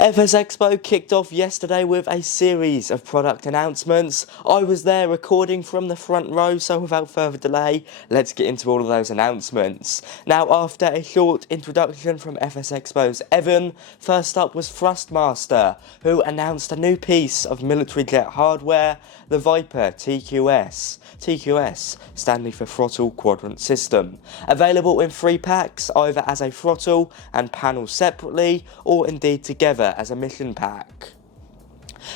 FS Expo kicked off yesterday with a series of product announcements. I was there recording from the front row, so without further delay, let's get into all of those announcements. Now, after a short introduction from FS Expo's Evan, first up was Thrustmaster, who announced a new piece of military jet hardware, the Viper TQS. TQS standing for Throttle Quadrant System. Available in 3 packs, either as a throttle and panel separately, or indeed together as a mission pack.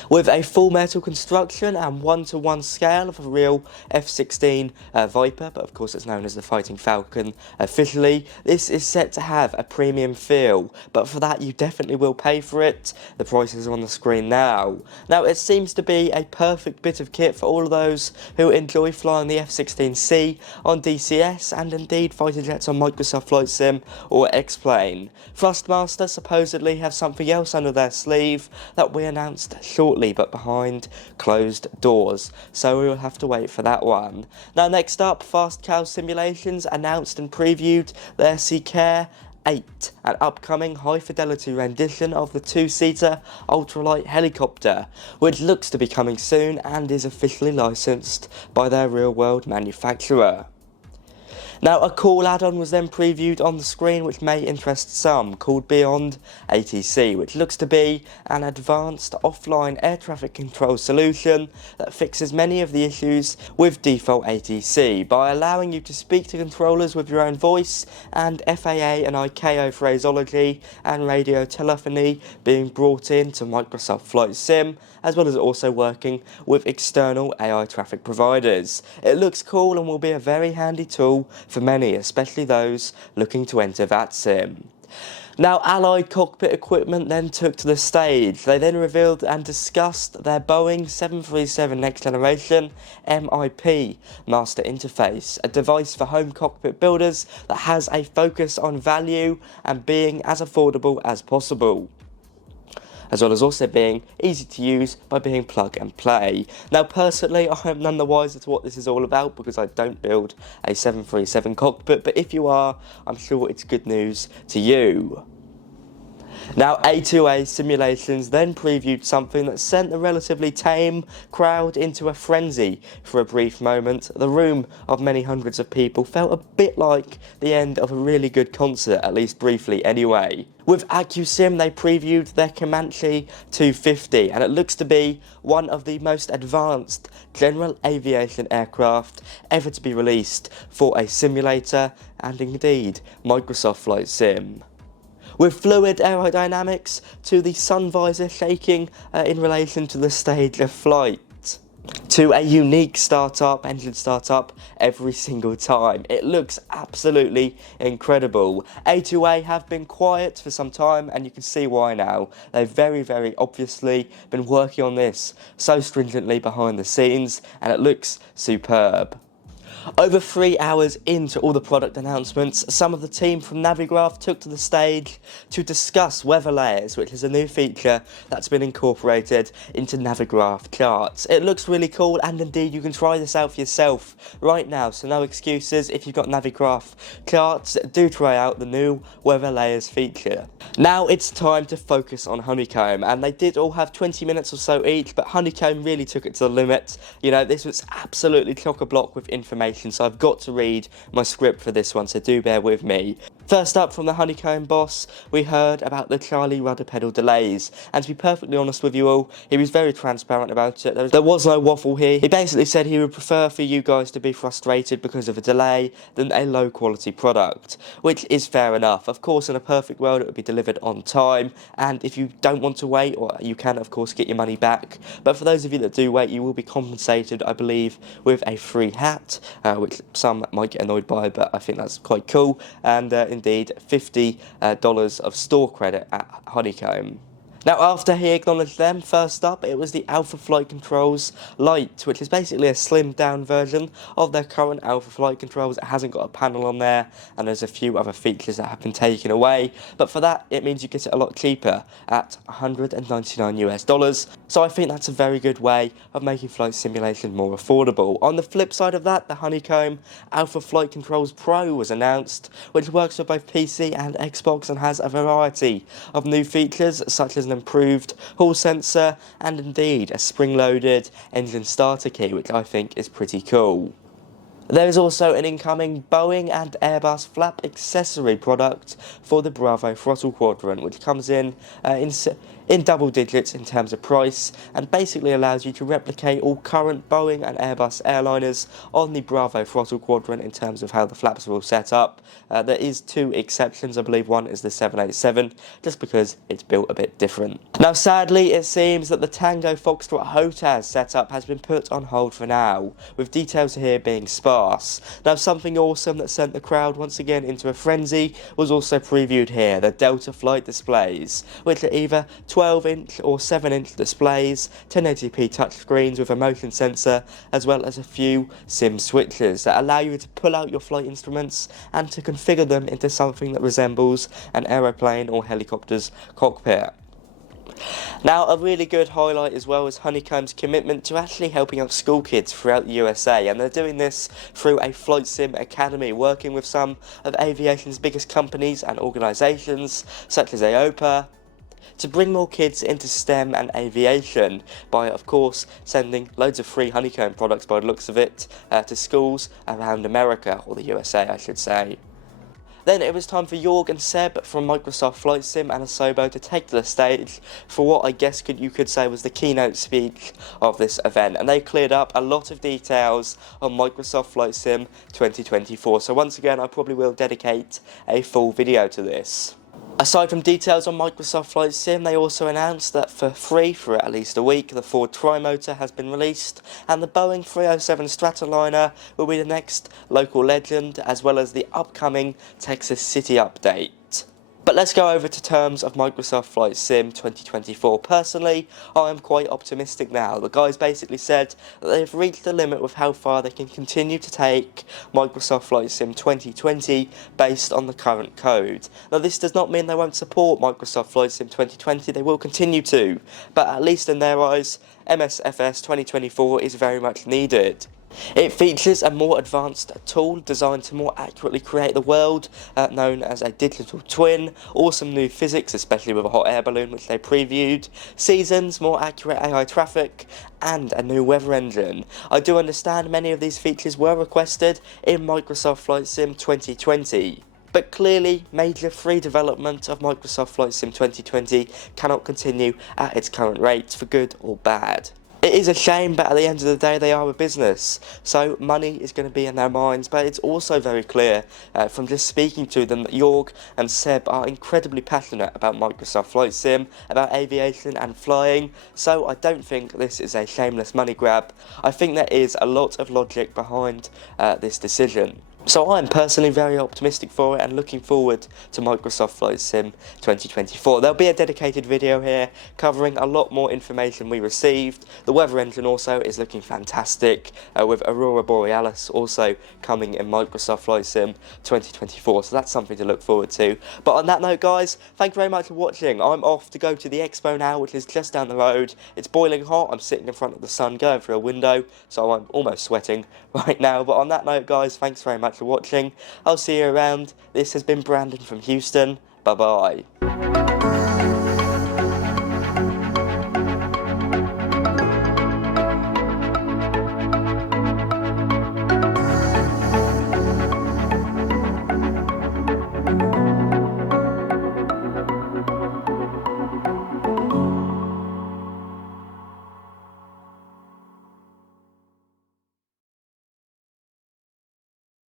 With a full metal construction and 1:1 scale of a real F-16 Viper, but of course it's known as the Fighting Falcon officially, this is set to have a premium feel, but for that you definitely will pay for it. The prices are on the screen now. Now, it seems to be a perfect bit of kit for all of those who enjoy flying the F-16C on DCS and indeed fighter jets on Microsoft Flight Sim or X-Plane. Thrustmaster supposedly have something else under their sleeve that we announced shortly, but behind closed doors, so we will have to wait for that one. Now, next up, Fast Cow Simulations announced and previewed their Cicare 8, an upcoming high-fidelity rendition of the 2-seater ultralight helicopter, which looks to be coming soon and is officially licensed by their real-world manufacturer. Now, a cool add-on was then previewed on the screen which may interest some, called Beyond ATC, which looks to be an advanced offline air traffic control solution that fixes many of the issues with default ATC by allowing you to speak to controllers with your own voice, and FAA and ICAO phraseology and radio telephony being brought in to Microsoft Flight Sim, as well as also working with external AI traffic providers. It looks cool and will be a very handy tool for many, especially those looking to enter that sim. Now, Allied Cockpit Equipment then took to the stage. They then revealed and discussed their Boeing 737 Next Generation MIP Master Interface, a device for home cockpit builders that has a focus on value and being as affordable as possible, as well as also being easy to use by being plug and play. Now, personally, I am none the wiser to what this is all about because I don't build a 737 cockpit, but if you are, I'm sure it's good news to you. Now, A2A Simulations then previewed something that sent the relatively tame crowd into a frenzy for a brief moment. The room of many hundreds of people felt a bit like the end of a really good concert, at least briefly anyway. With AccuSim, they previewed their Comanche 250, and it looks to be one of the most advanced general aviation aircraft ever to be released for a simulator and indeed Microsoft Flight Sim. With fluid aerodynamics to the sun visor shaking in relation to the stage of flight, to a unique engine startup every single time. It looks absolutely incredible. A2A have been quiet for some time, and you can see why now. They've very obviously been working on this so stringently behind the scenes, and it looks superb. Over 3 hours into all the product announcements, some of the team from Navigraph took to the stage to discuss weather layers, which is a new feature that's been incorporated into Navigraph charts. It looks really cool, and indeed you can try this out for yourself right now, so no excuses. If you've got Navigraph charts, do try out the new weather layers feature. Now it's time to focus on Honeycomb, and they did all have 20 minutes or so each, but Honeycomb really took it to the limit. You know, this was absolutely chock-a-block with information, so I've got to read my script for this one, so do bear with me. First up, from the Honeycomb boss, we heard about the Charlie rudder pedal delays, and to be perfectly honest with you all, he was very transparent about it. There was no waffle here. He basically said he would prefer for you guys to be frustrated because of a delay than a low quality product, which is fair enough. Of course, in a perfect world it would be delivered on time, and if you don't want to wait, or you can of course get your money back, but for those of you that do wait, you will be compensated, I believe, with a free hat, which some might get annoyed by, but I think that's quite cool, and indeed $50 of store credit at Honeycomb. Now, after he acknowledged them, first up it was the Alpha Flight Controls Lite, which is basically a slimmed down version of their current Alpha Flight Controls. It hasn't got a panel on there, and there's a few other features that have been taken away, but for that it means you get it a lot cheaper at $199 US. So I think that's a very good way of making flight simulation more affordable. On the flip side of that, the Honeycomb Alpha Flight Controls Pro was announced, which works for both PC and Xbox and has a variety of new features such as an improved hall sensor, and indeed a spring-loaded engine starter key, which I think is pretty cool. There is also an incoming Boeing and Airbus flap accessory product for the Bravo throttle quadrant, which comes in double digits in terms of price and basically allows you to replicate all current Boeing and Airbus airliners on the Bravo throttle quadrant in terms of how the flaps are all set up. There is two exceptions. I believe one is the 787, just because it's built a bit different. Now sadly, it seems that the Tango Foxtrot HOTAS setup has been put on hold for now, with details here being sparse. Now something awesome that sent the crowd once again into a frenzy was also previewed here, the Delta Flight displays, which are either 12-inch or 7-inch displays, 1080p touchscreens with a motion sensor, as well as a few SIM switches that allow you to pull out your flight instruments and to configure them into something that resembles an aeroplane or helicopter's cockpit. Now, a really good highlight as well is Honeycomb's commitment to actually helping out school kids throughout the USA, and they're doing this through a flight sim academy, working with some of aviation's biggest companies and organisations such as AOPA, to bring more kids into STEM and aviation by, of course, sending loads of free Honeycomb products, by the looks of it, to schools around America, or the USA I should say. Then it was time for Jorg and Seb from Microsoft Flight Sim and Asobo to take to the stage for what I guess you could say was the keynote speech of this event, and they cleared up a lot of details on Microsoft Flight Sim 2024, so once again I probably will dedicate a full video to this. Aside from details on Microsoft Flight Sim, they also announced that for free for at least a week, the Ford Trimotor has been released, and the Boeing 307 Stratoliner will be the next local legend, as well as the upcoming Texas City update. But let's go over to terms of Microsoft Flight Sim 2024. Personally, I am quite optimistic now. The guys basically said that they've reached the limit with how far they can continue to take Microsoft Flight Sim 2020 based on the current code. Now, this does not mean they won't support Microsoft Flight Sim 2020. They will continue to, but at least in their eyes, MSFS 2024 is very much needed. It features a more advanced tool designed to more accurately create the world, known as a digital twin, awesome new physics, especially with a hot air balloon which they previewed, seasons, more accurate AI traffic, and a new weather engine. I do understand many of these features were requested in Microsoft Flight Sim 2020. But clearly, major free development of Microsoft Flight Sim 2020 cannot continue at its current rate, for good or bad. It is a shame, but at the end of the day they are a business, so money is going to be in their minds, but it's also very clear from just speaking to them that Jorg and Seb are incredibly passionate about Microsoft Flight Sim, about aviation and flying, so I don't think this is a shameless money grab. I think there is a lot of logic behind this decision. So I'm personally very optimistic for it and looking forward to Microsoft Flight Sim 2024. There'll be a dedicated video here covering a lot more information we received. The weather engine also is looking fantastic, with Aurora Borealis also coming in Microsoft Flight Sim 2024, so that's something to look forward to. But on that note, guys, thank you very much for watching. I'm off to go to the Expo now, which is just down the road. It's boiling hot. I'm sitting in front of the sun going through a window, so I'm almost sweating right now. But on that note, guys, thanks very much for watching. I'll see you around. This has been Brandon from Houston. Bye bye.